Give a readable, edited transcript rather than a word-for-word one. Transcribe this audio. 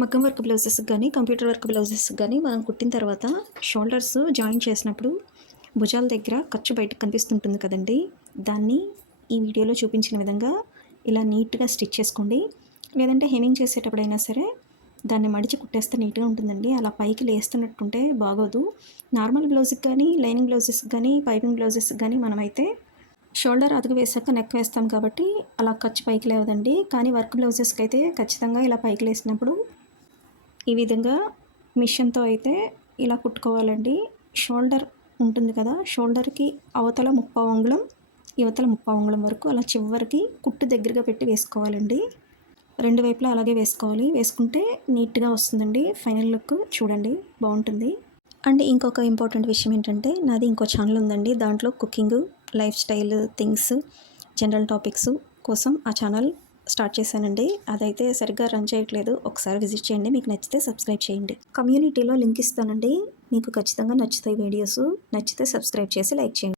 మగ్గం work blouses కానీ computer work blouses కానీ మనం కుట్టిన తర్వాత షోల్డర్స్ జాయిన్ చేసినప్పుడు భుజాల దగ్గర ఖర్చు బయటకు కనిపిస్తుంటుంది కదండి. దాన్ని ఈ వీడియోలో చూపించిన విధంగా ఇలా నీట్గా స్టిచ్ చేసుకోండి. లేదంటే హెమింగ్ చేసేటప్పుడైనా సరే దాన్ని మడిచి కుట్టేస్తే నీట్గా ఉంటుందండి. అలా పైకి లేస్తున్నట్టుంటే బాగోదు. నార్మల్ బ్లౌజ్కి కానీ లైనింగ్ బ్లౌజెస్కి కానీ పైపింగ్ బ్లౌజెస్కి కానీ మనమైతే షోల్డర్ అదుగు వేసాక నెక్ వేస్తాం కాబట్టి అలా ఖర్చు పైకి లేవదండి. కానీ వర్క్ బ్లౌజెస్కి అయితే ఖచ్చితంగా ఇలా పైకి లేసినప్పుడు ఈ విధంగా మిషన్తో అయితే ఇలా కుట్టుకోవాలండి. షోల్డర్ ఉంటుంది కదా, షోల్డర్కి అవతల 3/4 అంగుళం యువతల 3/4 అంగుళం వరకు అలా చివరికి కుట్టు దగ్గరగా పెట్టి వేసుకోవాలండి. రెండు వైపులా అలాగే వేసుకోవాలి. వేసుకుంటే నీట్గా వస్తుందండి. ఫైనల్ లుక్ చూడండి, బాగుంటుంది. అండ్ ఇంకొక ఇంపార్టెంట్ విషయం ఏంటంటే, నాది ఇంకో ఛానల్ ఉందండి. దాంట్లో cooking, life style things, general topics కోసం ఆ ఛానల్ స్టార్ట్ చేశానండి. అదైతే సరిగ్గా రన్ చేయట్లేదు. ఒకసారి విజిట్ చేయండి. మీకు నచ్చితే సబ్స్క్రైబ్ చేయండి. కమ్యూనిటీలో లింక్ ఇస్తానండి. మీకు ఖచ్చితంగా నచ్చుతాయి వీడియోస్. నచ్చితే సబ్స్క్రైబ్ చేసి లైక్ చేయండి.